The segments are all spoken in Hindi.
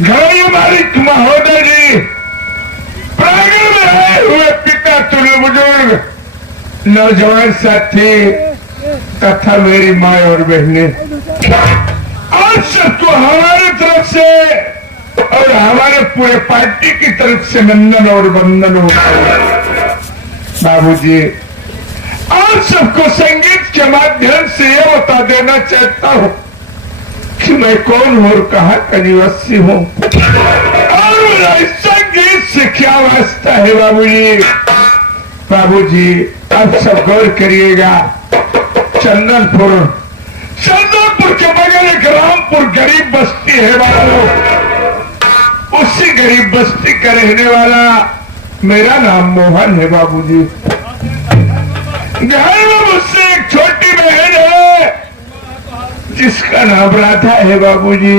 घड़ी मालिक महोदय जी, प्रांगण में आए हुए पिता तुल्य बुजुर्ग, नौजवान साथी तथा मेरी माँ और बहनें, आज सबको हमारे तरफ से और हमारे पूरे पार्टी की तरफ से नंदन और वंदन हो। बाबूजी, आज सबको संगीत के माध्यम से यह बता देना चाहता हूँ कि मैं कौन हूँ और कहाँ का निवासी हूँ और मेरा संगीत से क्या वास्ता है। बाबूजी, बाबूजी आप सब गौर करिएगा। चंदनपुर के बगल एक रामपुर गरीब बस्ती है बाबू, उसी गरीब बस्ती का रहने वाला मेरा नाम मोहन है। बाबूजी, घर में मुझसे एक छोटी बहन है जिसका नाम राधा है। बाबूजी,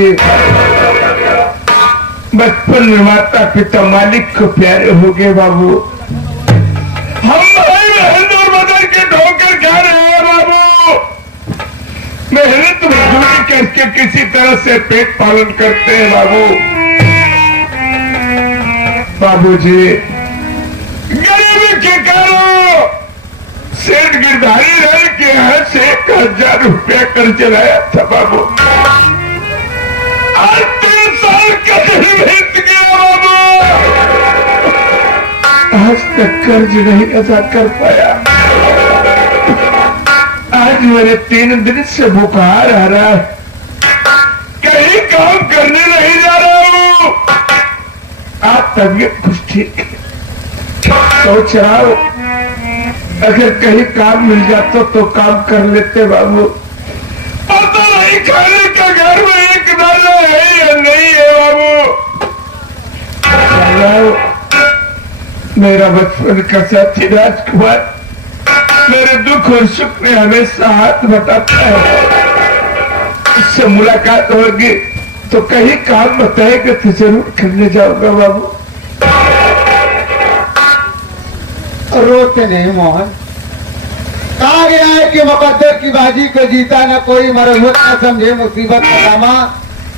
बचपन में माता पिता मालिक को प्यारे हो गए। बाबू, हम भाई बहन और मदर के ठोकर खा रहे हैं। बाबू, मेहनत मजदूरी करके किसी तरह से पेट पालन करते हैं। बाबूजी, गरीबी के कारण सेठ गिरधारी रह के यहाँ से 1000 रुपया कर्ज लाया था। बाबू, आज 3 साल का बीत गया। बाबू, आज तक कर्ज नहीं अदा कर पाया। आज मेरे 3 दिन से बुखार आ रहा है, कहीं काम करने नहीं जा रहा हूँ। आज तबीयत कुछ ठीक है, सोच रहा हूँ अगर कहीं काम मिल जाता तो काम कर लेते। बाबू, पता नहीं खाने का घर में एक दाना है या नहीं है। बाबू, मेरा बचपन का साथी राजकुमार मेरे दुख और सुख में हमेशा हाथ बटाता है। इससे मुलाकात होगी तो कहीं काम बताएगा तो जरूर करने जाऊंगा बाबू। रोते नहीं मोहन, कहा गया है कि मुकद्दर की बाजी को जीता न कोई, मरहुत न समझे मुसीबत का दामा,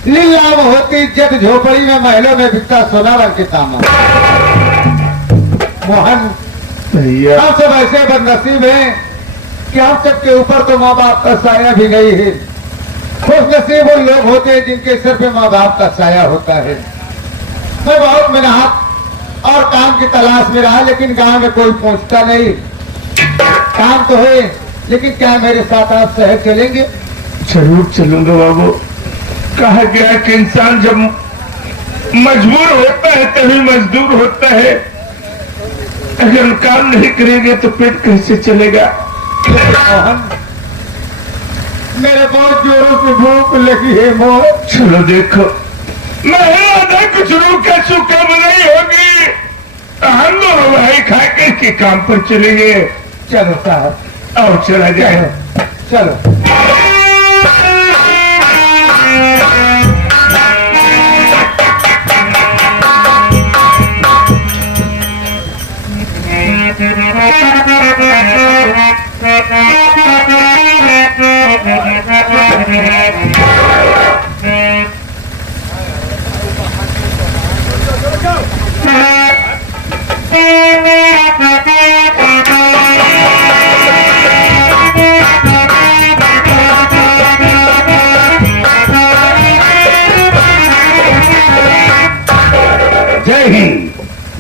लीलाम होती इज्जत झोपड़ी में, महलों में बिकता सोना रंग के तामा। मोहन, हम सब ऐसे बदनसीब हैं कि हम सबके ऊपर तो माँ बाप का साया भी नहीं है। खुश नसीब वो लोग होते हैं जिनके सिर पे माँ बाप का साया होता है। मैं बहुत मेहनत और काम की तलाश में रहा, लेकिन गांव में कोई पहुंचता नहीं। काम तो है, लेकिन क्या मेरे साथ आप शहर चलेंगे? जरूर चलूंगा बाबू। कहा गया कि इंसान जब मजबूर होता है तभी मजदूर होता है। अगर हम काम नहीं करेंगे तो पेट कैसे चलेगा? मोहन, मेरे बहुत जोरों से भूख लगी है मोहन। चलो देखो, मैं आधा कुछ रूखा सूखा नहीं होगी। हम दोनों भाई खा के काम पर चलेंगे। चलो साहब, आओ चला जाए। चलो।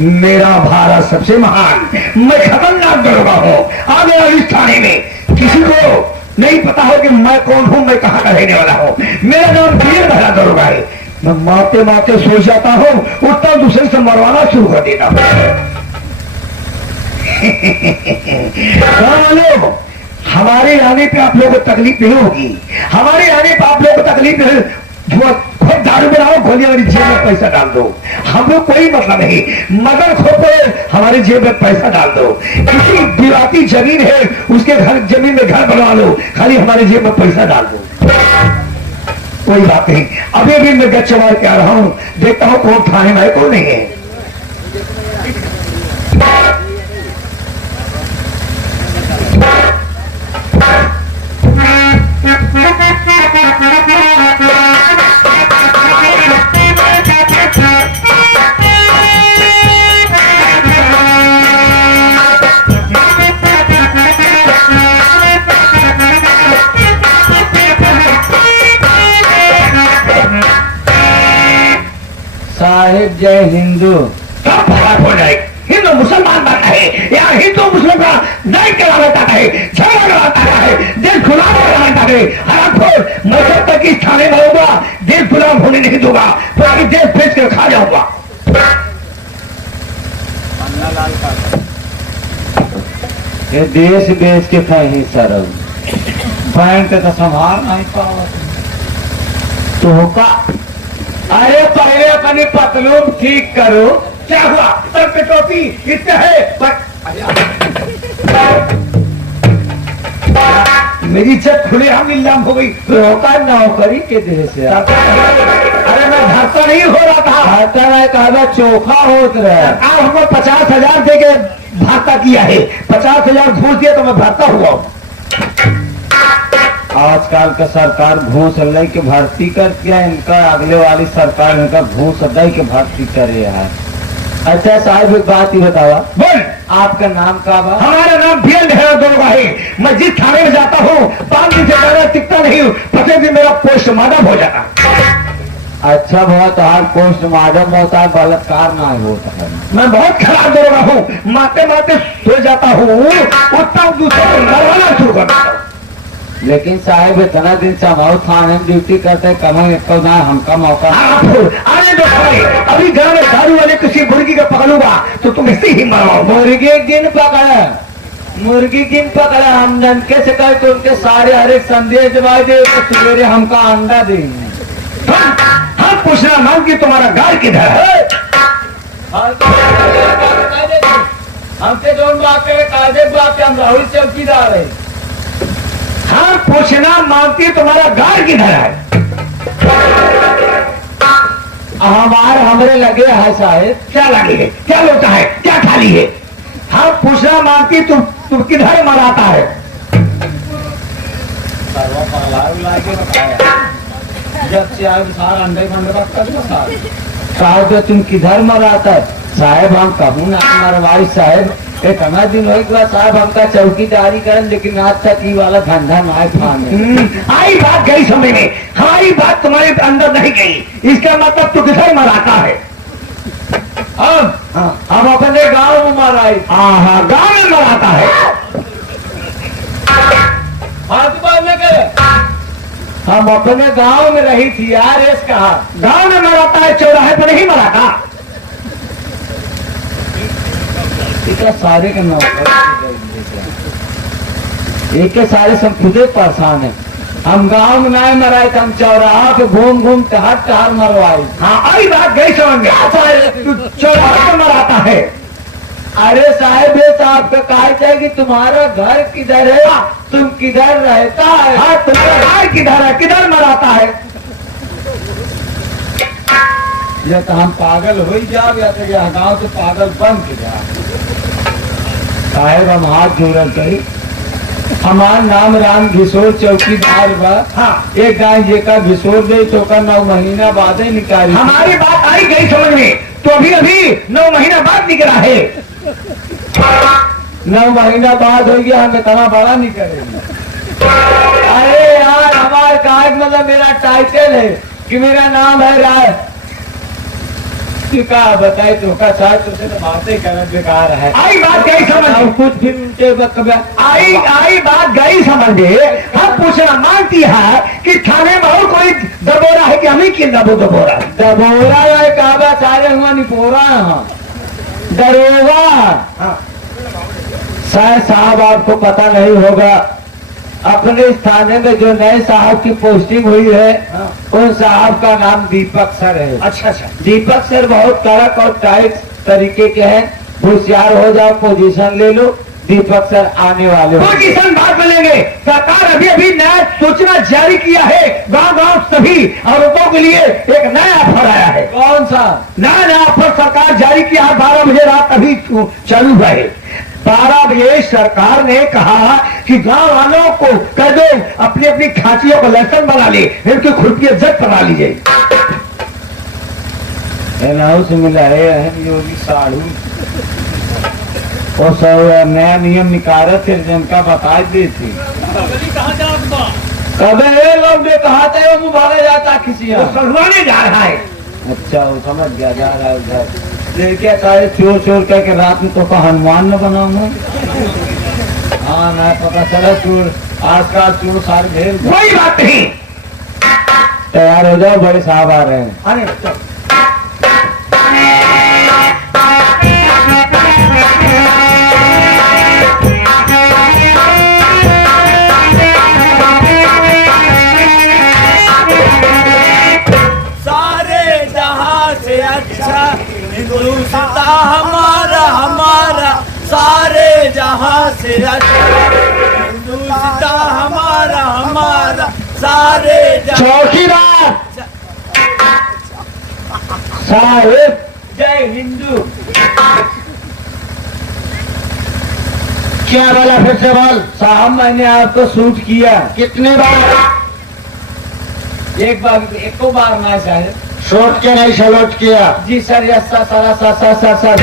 मेरा भारत सबसे महान, मैं खतरनाक दरोगा हूँ। आगे वाली थाने में किसी को नहीं पता हो कि मैं कौन हूँ, मैं कहाँ का रहने वाला हूँ। मेरा नाम वीर भरा दरोगा है। मैं मारते मारते सो जाता हूँ, उठता दूसरे से मरवाना शुरू कर देता हूँ। हमारे आने पे आप लोगों को तकलीफ नहीं होगी। हमारे आने पे आप लोगों को तकलीफ खुद दारू बनाओ, गोलियां वाली जेब में पैसा डाल दो, हम लोग कोई मतलब नहीं। मगर खुद हमारी जेब में पैसा डाल दो। किसी दिवाती जमीन है उसके घर जमीन में घर बनवा लो, खाली हमारे जेब में पैसा डाल दो, कोई बात नहीं। अभी भी मैं गच्चे मार के आ रहा हूँ, देखता हूँ कौन थाने में कौन नहीं है। साहिब जय हिंदू। सब बात हो जाए। हिंदू मुसलमान बनता है या हिंदू मुस्लिम का नहीं कराता है, झगड़ा कराता है, देश गुलाम कराता है। हरामखोर, मैं जब तक इस थाने में होगा देश गुलाम होने नहीं दूंगा, पूरा देश बेच कर खा जाऊंगा। ये देश बेच के कहीं सरल बैंक तो संभाल नहीं पाओ तो का। अरे पहले अपनी पतलून ठीक करो। क्या हुआ? सर पे टोपी इतने है पर मेरी इज्जत खुले हम नीलाम हो गई। रोका नौकरी के देह से। अरे मैं भर्ता नहीं हो रहा था, आता है कहा चोखा होत रहे। आप हमको 50,000 दे के भर्ता किया है, 50,000 घूस दिया तो मैं भर्ता हुआ हूँ। आजकल का सरकार घूस ले के भर्ती करती है, इनका अगले वाली सरकार इनका घूस दे के भर्ती करे है। अच्छा साहब एक बात ही बतावा, बोल। आपका नाम क्या बा? हमारा नाम वीर है दरोगा है। मैं जिस थाने में जाता हूँ 5 दिन से ज्यादा टिकता नहीं हूँ, 5 दिन मेरा पोस्टमार्टम हो जाता। अच्छा बहुत हाल पोस्टमार्टम होता है, बलात्कार ना होता है। मैं बहुत खराब दरोगा हूँ, मारते मारते सो जाता हूँ, उठता हूँ दूसरे को मरवाना शुरू कर देता हूँ। लेकिन साहब इतना दिन से हम थाने में ड्यूटी करते हैं, कभी ना हमका मौका। अरे दो भाई, अभी गाँव में दारू वाले किसी मुर्गी को पकड़ूंगा तो तुम इसे ही मरवाओ। मुर्गी गिन पकड़ा, मुर्गी गिन पकड़ा। हम डंके से कह के उनके सारे हर एक संदेश दे दे, सवेरे हमका अंडा देंगे। हम पूछना मांग कि तुम्हारा गाय किधर है? हमसे जो बात करे काजे बात हम राहुल चौकीदार है। हम पूछना मांगती तुम्हारा गाड़ किधर है? हमरे लगे है साहेब। क्या लगी है? क्या लोटा है? क्या खाली है? हम पूछना मांगती तुम किधर मराता है? जब से आए सारा अंडे खंडे बात कर साहब तुम किधर मराता है? साहेब हम कहूँ ना मरवाई साहेब इतना दिन हो गया साहब हमका चौकीदारी करें लेकिन आज तक ये वाला धंधा ना खाने। आई बात गई समझ में, हमारी बात तुम्हारे अंदर नहीं गई। इसका मतलब तू किधर मराता है? हम अपने गांव में मराई। हाँ, गाँव में मराता है। बात न करे हम अपने गांव में रही थी यार। इस कहा गाँव में मराता है, चौराहे पर नहीं मराता। इतना सारे के नौकर एक के सारे सब खुदे परेशान है। हम गांव में नहीं मराए थे, हम चौराहा पे घूम घूम टहर मरवाई। हाँ, आई बात गई समझ में। तू चौराहे पर मराता है। अरे साहेब ये साहब का कहा चाहिए कि तुम्हारा घर किधर है, तुम किधर रहता है? हाँ, तुम्हारा घर किधर है? किधर मराता है? या तो हम पागल हो ही जाओ या तो यह गाँव से पागल बन के जाओ। साहेब हम हाथ जोड़ल कही हमार नाम राम घिसोर चौकीदार बा। हाँ, एक गाय जे का घिसोर दे तो का 9 महीना बाद ही निकाली। हमारी बात आई गई समझ में। तो अभी 9 महीना बाद निकला है। 9 महीना बाद हो गया हम इतना बड़ा नहीं करेंगे। अरे यार हमारे काज मतलब मेरा टाइटल है कि मेरा नाम है राज। का बताए तो का साथ तुझसे तो बातें करना बेकार है। आई बात गई समझ में। कुछ फिर उनके वक्त आई बात गई समझ में। हम पूछना मानती है कि थाने में और कोई दबोरा है कि हम ही की दबोरा? दबोरा काबा सारे हुआ निपोरा हाँ दरोगा। हाँ, शायद साहब आपको पता नहीं होगा अपने इस थाने में जो नए साहब की पोस्टिंग हुई है उन साहब का नाम दीपक सर है। अच्छा। दीपक सर बहुत कड़क और टाइट तरीके के हैं। होशियार हो जाओ, पोजीशन ले लो। दीपक सर आने वाले हो। पोजीशन बात मिलेंगे। सरकार अभी नया सूचना जारी किया है। गांव सभी औरतों के लिए एक नया ऑफर आया है। कौन सा नया ऑफर सरकार जारी किया है? 12 बजे रात अभी चालू हुआ है। 12 बजे सरकार ने कहा कि गांव वालों को कह दो अपनी अपनी खांचियों को लहसन बना ले, इनकी खुरपियां जट बना लीजिए। से मिला है योगी साड़ू और सब नया नियम निकाले थे जिनका बता दी थी। कभी ये लोग ने कहा था वो भागा जाता किसी वो सलवाने जा रहा है। अच्छा वो समझ गया जा रहा है उधर देखिए सारे चोर चोर कह के रात में तो हनुमान न बनाऊंगा। हाँ ना पता चला चोर आजकल चोर सारे भेज। कोई बात नहीं, तैयार हो जाओ बड़े साहब आ रहे हैं। अरे सारे जहां से अच्छा हिंदुस्तान हमारा सारे जहां से अच्छा हिंदुस्तान हमारा सारे चौकीदार साहेब जय हिंदू। क्या बोला फिर से बोल। साहब मैंने आपको शूट किया। कितने बार? एक बार ना साहब शूट के नहीं सलूट किया। जी sir yes sir sir sir sir sir sir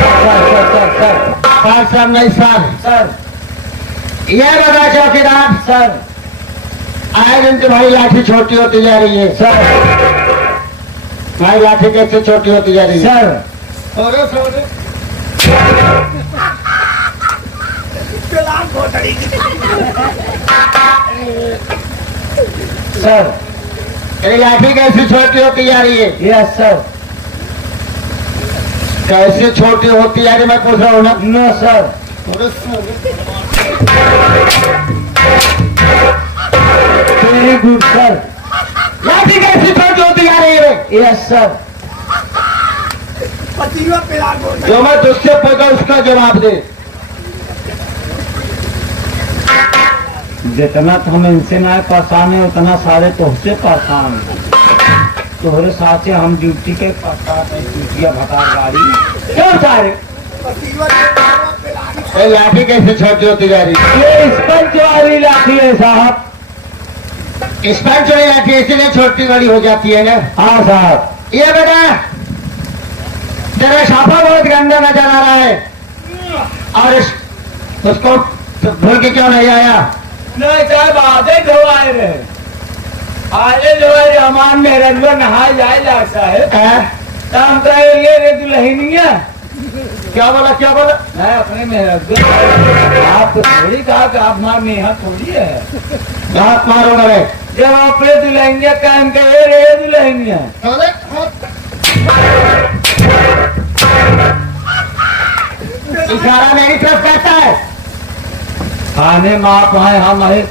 sir sir नहीं सर ये बता चौकीदार सर आए दिन तुम्हारी लाठी छोटी होती जा रही है सर। तुम्हारी लाठी कैसे छोटी होती जा रही है सर? सर मेरी लाठी कैसी छोटी होती जा रही है? Yes sir. कैसे छोटी होती जा रही मैं पूछ रहा हूँ ना? No sir. Very good sir. लाठी कैसी छोटी होती जा रही है? Yes sir. जो मैं तुझसे पूछा उसका जवाब दे। जितना तो हम इनसे ना परेशान है उतना सारे तुझसे परेशान है। तोहरे साथ से हम ड्यूटी के ड्यूटिया भटा गाड़ी क्यों सारे ये लाठी कैसे छोटी होती जा रही है? ये स्पंज वाली लाठी है साहब। स्पंज वाली लाठी इसीलिए छोटी बड़ी हो जाती है ना। हाँ साहब। ये बेटा तेरा छापा बहुत गंदा नजर आ रहा है और उसको धुल के क्यों नहीं आया? नहीं साहब आधे धोआए रहे आधे धोआए हमारे मेरा नहाए जाए लगता है तो हम कहे ये रे दुल्हनिया क्या बोला क्या बोला? मैं अपने मेहरा आप तो थोड़ी कहा कि आप मार नेहा थोड़ी है। हाथ मारो मेरे। जब अपने दुल्हनिया काम कहे रे दुल्हनिया इशारा मेरी तरफ करता है। खाने में आप हैं हम है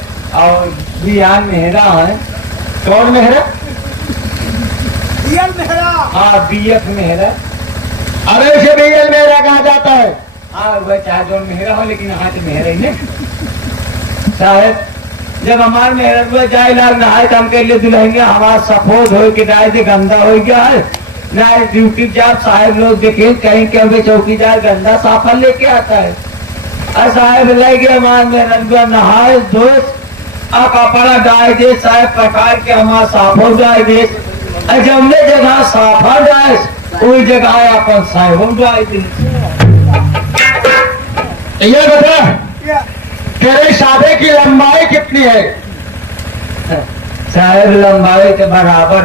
और बिहान मेहरा है। कौन मेहरा? हाँ बीएफ मेहरा। अरे उसे बीएल मेहरा कहा जाता है। हाँ वह चाहे जो मेहरा हो लेकिन हाँ तो मेहरा ही नहीं साहब। जब हमारे मेहरा हुआ जाए लाग नहाए तो हम कह लिए दुल्हनिया हमारा सपोर्ट हो के डाय से गंदा हो गया है ना ड्यूटी जब साहब लोग देखे कहीं क्या चौकीदार गंदा साफा लेके आता है और साहब ले गए हमारे मेहरा नहाए धोए आ कपड़ा डाल दे साहब प्रकार के हमारा साफो डाल दे जब हमने जगह साफा डाल वही जगह अपन साहब डाल दे। ये बता तेरे सादे की लंबाई कितनी है? साहब लंबाई के बराबर